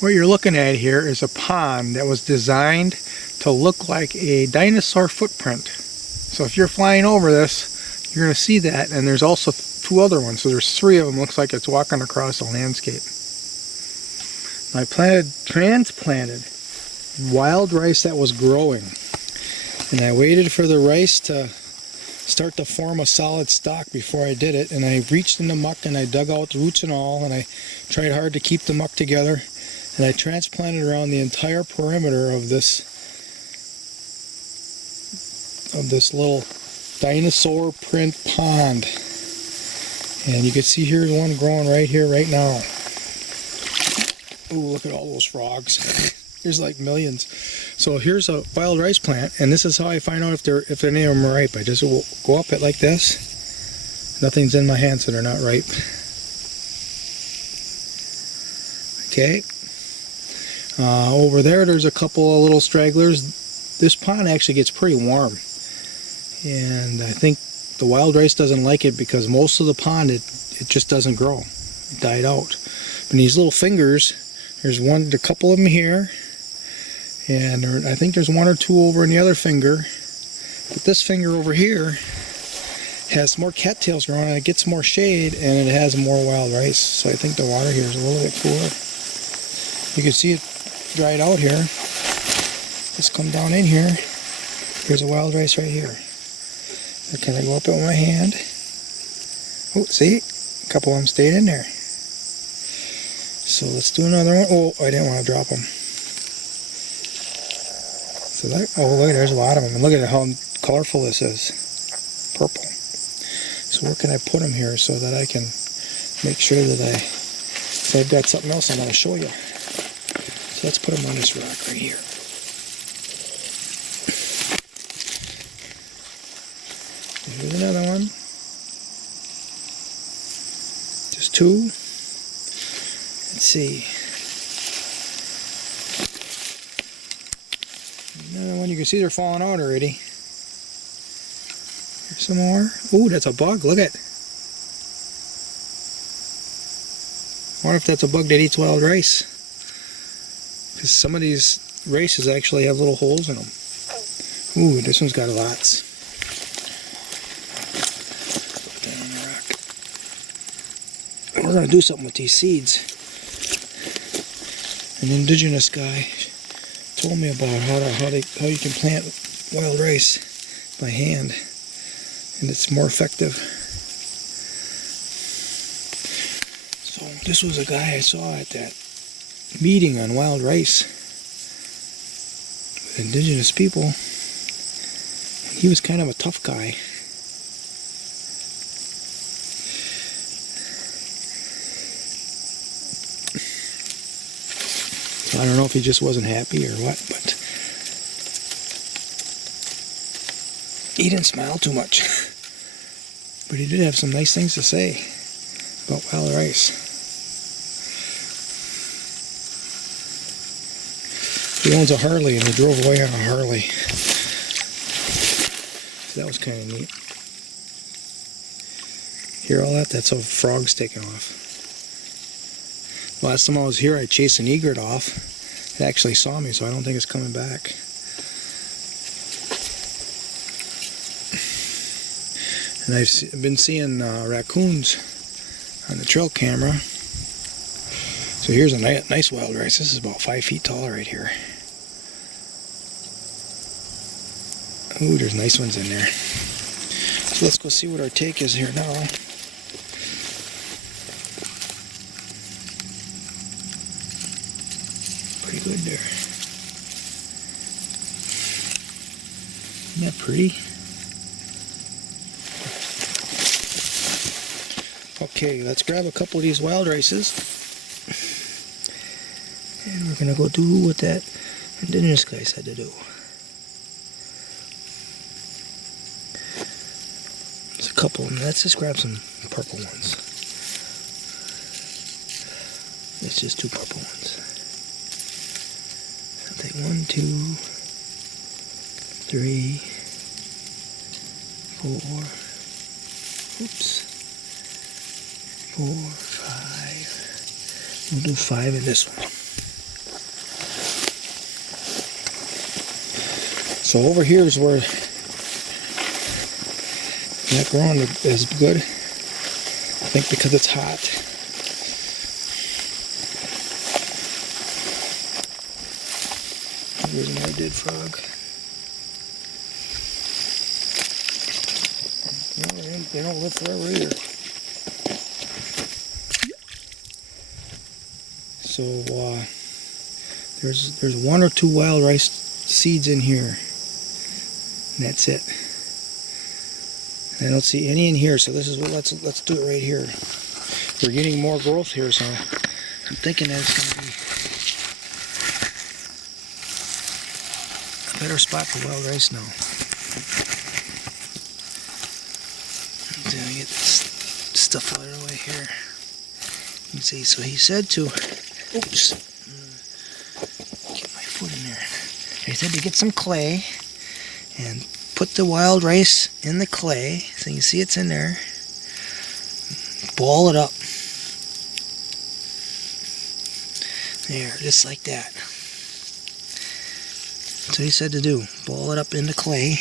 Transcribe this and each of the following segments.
What you're looking at here is a pond that was designed to look like a dinosaur footprint. So if you're flying over this, you're going to see that, and there's also two other ones. So there's three of them. Looks like it's walking across a landscape. I transplanted wild rice that was growing, and I waited for the rice to start to form a solid stalk before I did it, and I reached in the muck and I dug out the roots and all, and I tried hard to keep the muck together, and I transplanted around the entire perimeter of this little dinosaur print pond. And you can see here's one growing right here right now. Oh, look at all those frogs. There's like millions. So here's a wild rice plant, and this is how I find out if any of them are ripe. I just go up it like this. Nothing's in my hand, so they're not ripe. Okay. Over there's a couple of little stragglers. This pond actually gets pretty warm, and I think the wild rice doesn't like it because most of the pond it just doesn't grow. It died out. But these little fingers, there's a couple of them here, and I think there's one or two over in the other finger. But this finger over here has more cattails growing, and it gets more shade, and it has more wild rice. So I think the water here is a little bit cooler. You can see it dried out here. Let's come down in here. Here's a wild rice right here. So can I go up it with my hand? Oh, see? A couple of them stayed in there. So let's do another one. Oh, I didn't want to drop them. So oh, look, there's a lot of them. And look at how colorful this is. Purple. So where can I put them here so that I can make sure that so I've got something else I want to show you. So let's put them on this rock right here. Here's another one. Just two. Let's see. Another one. You can see they're falling out already. Here's some more. Ooh, that's a bug. Look at. I wonder if that's a bug that eats wild rice. Because some of these rices actually have little holes in them. Ooh, this one's got lots. We're going to do something with these seeds. An indigenous guy told me about how you can plant wild rice by hand, and it's more effective. So this was a guy I saw at that meeting on wild rice with indigenous people, and he was kind of a tough guy. I don't know if he just wasn't happy or what, but he didn't smile too much. But he did have some nice things to say about wild rice. He owns a Harley, and he drove away on a Harley. So that was kind of neat. Hear all that? That's how frogs taking off. Last time I was here, I chased an egret off. It actually saw me, so I don't think it's coming back. And I've been seeing raccoons on the trail camera. So here's a nice wild rice. This is about 5 feet tall right here. Ooh, there's nice ones in there. So let's go see what our take is here now. Pretty good there. Isn't that pretty? Okay, let's grab a couple of these wild rices. And we're going to go do what that indigenous guy said to do. There's a couple of them. Let's just grab some purple ones. It's just two purple ones. I'll take 1, 2, 3, 4, oops, 4, 5. We'll do 5 in this one. So over here is where not growing as good. I think because it's hot. Here's my dead frog. No, they don't live forever either. So there's 1 or 2 wild rice seeds in here, and that's it. I don't see any in here, so this is what let's do it right here. We're getting more growth here, so I'm thinking that it's going to be a better spot for wild rice now. I'm going to get this stuff out of the way here. You can see, so he said to, oops, get my foot in there. He said to get some clay and put the wild rice in the clay, so you can see it's in there. Ball it up. There, just like that. That's what he said to do. Ball it up in the clay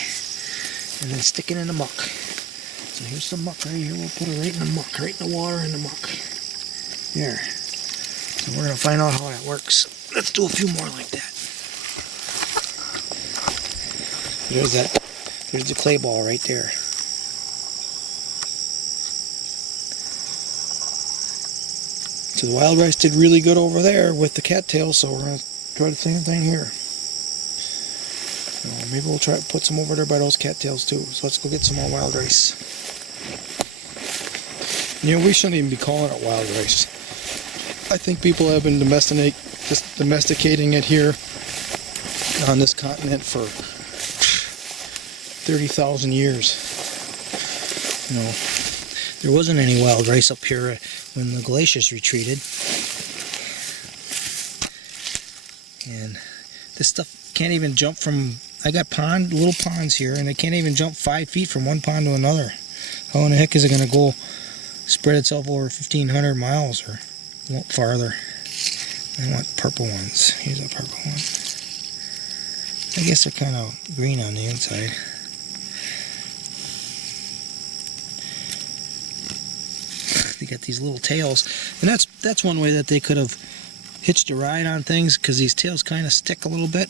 and then stick it in the muck. So here's some muck right here. We'll put it right in the muck, right in the water in the muck. There. So we're going to find out how that works. Let's do a few more like that. There's that. There's the clay ball right there. So the wild rice did really good over there with the cattails, so we're going to try the same thing here. So maybe we'll try to put some over there by those cattails too. So let's go get some more wild rice. You know, we shouldn't even be calling it wild rice. I think people have been domesticating it here on this continent for 30,000 years. You know, there wasn't any wild rice up here when the glaciers retreated. And this stuff can't even jump from, I got little ponds here, and it can't even jump 5 feet from one pond to another. How in the heck is it going to go spread itself over 1,500 miles or farther? I want purple ones. Here's a purple one. I guess they're kind of green on the inside. They got these little tails, and that's one way that they could have hitched a ride on things, because these tails kind of stick a little bit.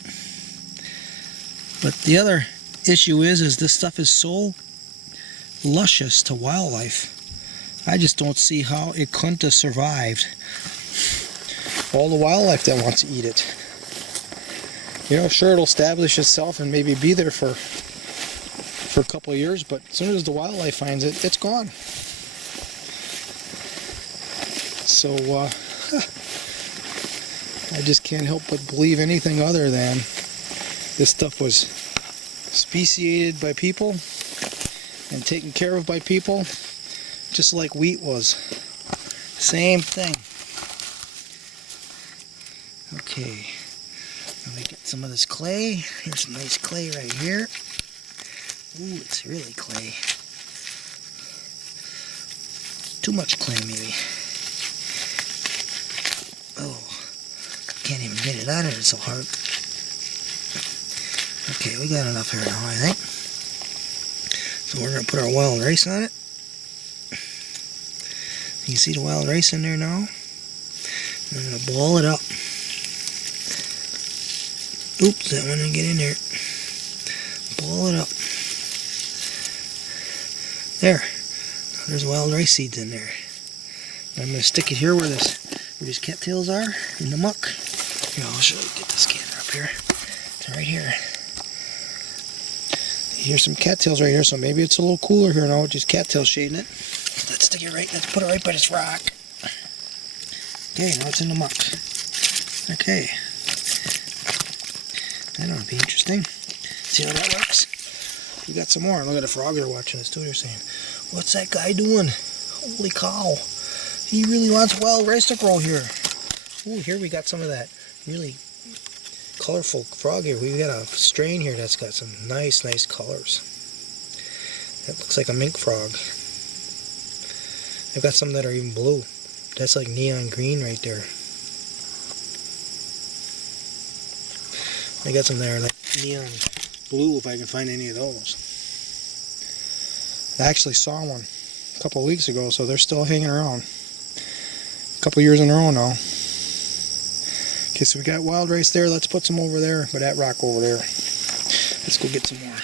But the other issue is this stuff is so luscious to wildlife. I just don't see how it couldn't have survived all the wildlife that wants to eat it. You know, sure, it'll establish itself and maybe be there for a couple of years, but as soon as the wildlife finds it, it's gone. So I just can't help but believe anything other than this stuff was speciated by people and taken care of by people, just like wheat was. Same thing. Okay, let me get some of this clay. Here's some nice clay right here. Ooh, it's really clay. Too much clay, maybe. Oh, can't even get it out of there, it's so hard. Okay, we got enough here now, I think. So we're going to put our wild rice on it. You see the wild rice in there now? I'm going to ball it up. Oops, that one didn't get in there. Ball it up. There. There's wild rice seeds in there. I'm going to stick it here where these cattails are, in the muck. Here, I'll show you. Get this camera up here. It's right here. Here's some cattails right here, so maybe it's a little cooler here now with just cattails shading it. Let's stick it right, let's put it right by this rock. Okay, now it's in the muck. Okay. That ought to be interesting. See how that works? We got some more. Look at the frog there watching us too. They're saying, what's that guy doing? Holy cow. He really wants wild rice to grow here. Ooh, here we got some of that really colorful frog here. We got a strain here that's got some nice colors. That looks like a mink frog. I've got some that are even blue. That's like neon green right there. I got some that are like neon blue if I can find any of those. I actually saw one a couple of weeks ago, so they're still hanging around. A couple years in a row now. Okay, so we got wild rice there. Let's put some over there, by that rock over there. Let's go get some more.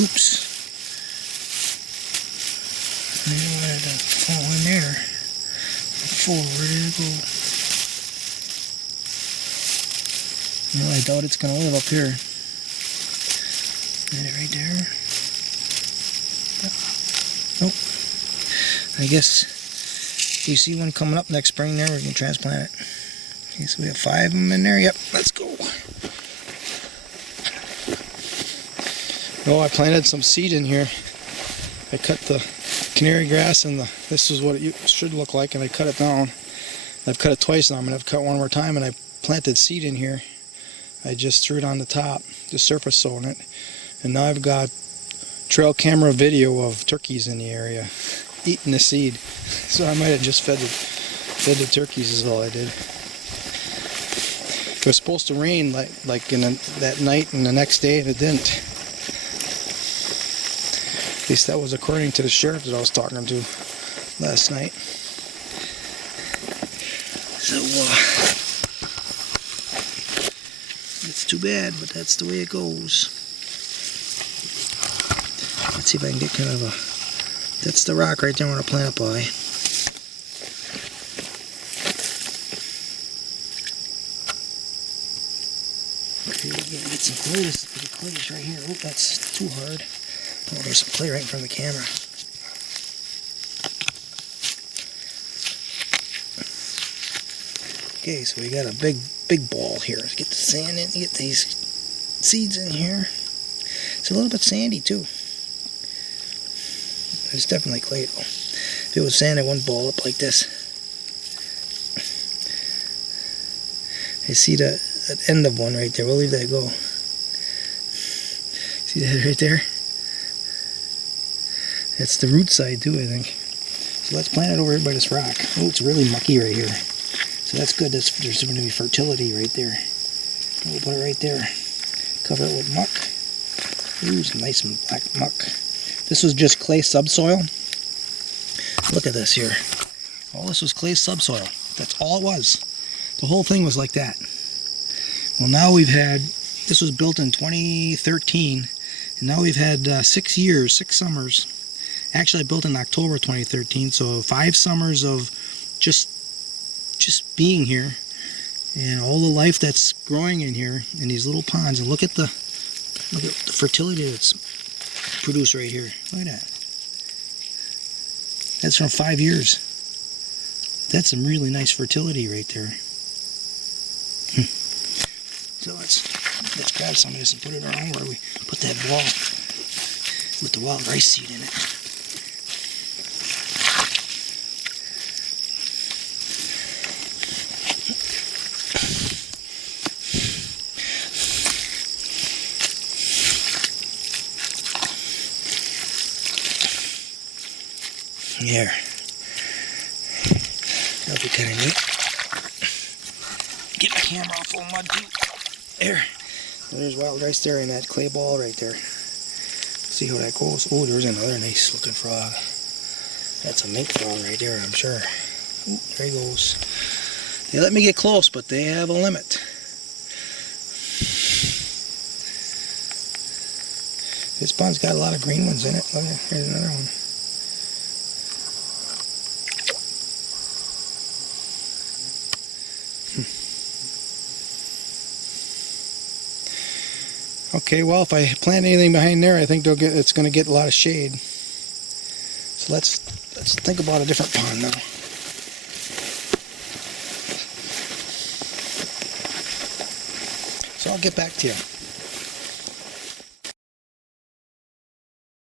Oops. I wanted to fall in there. Where did it go? Well, I doubt it's going to live up here. Is it right there? Nope. I guess you see one coming up next spring there, we can transplant it. Okay, so we have 5 of them in there. Yep, let's go. Oh, I planted some seed in here. I cut the canary grass and this is what it should look like, and I cut it down. I've cut it twice now. I'm going to cut one more time, and I planted seed in here. I just threw it on the top, just surface sown it. And now I've got trail camera video of turkeys in the area eating the seed. So I might have just fed the turkeys is all I did. It was supposed to rain like in that night and the next day, and it didn't. At least that was according to the sheriff that I was talking to last night. So, it's too bad, but that's the way it goes. Let's see if I can get kind of a... That's the rock right there I want to plant it by. Okay, we're gonna get some clay. This is the clay right here. Oh, that's too hard. Oh, there's some clay right in front of the camera. Okay, so we got a big ball here. Let's get the sand in, get these seeds in here. It's a little bit sandy too. It's definitely clay though. If it was sand, it wouldn't ball up like this. I see the end of one right there. We'll leave that go. See that right there? That's the root side too, I think. So let's plant it over here by this rock. Oh, it's really mucky right here. So that's good. There's going to be fertility right there. We'll put it right there. Cover it with muck. Ooh, some nice black muck. This was just clay subsoil. Look at this here. All this was clay subsoil. That's all it was. The whole thing was like that. Well, now we've had, this was built in 2013, and now we've had 6 years, 6 summers. Actually, I built in October 2013, so 5 summers of just being here, and all the life that's growing in here in these little ponds. And look at the fertility that's produced right here. Look at that. That's from 5 years. That's some really nice fertility right there. So let's grab some of this and put it around where we put that ball with the wild rice seed in it. There. That'll be kind of neat. Get my camera off full of mud too. There. There's wild rice there in that clay ball right there. See how that goes. Oh, there's another nice looking frog. That's a mink frog right there, I'm sure. Ooh, there he goes. They let me get close, but they have a limit. This pond's got a lot of green ones in it. Look, here's another one. Okay, well, if I plant anything behind there, I think it's going to get a lot of shade. So let's think about a different pond now. So I'll get back to you.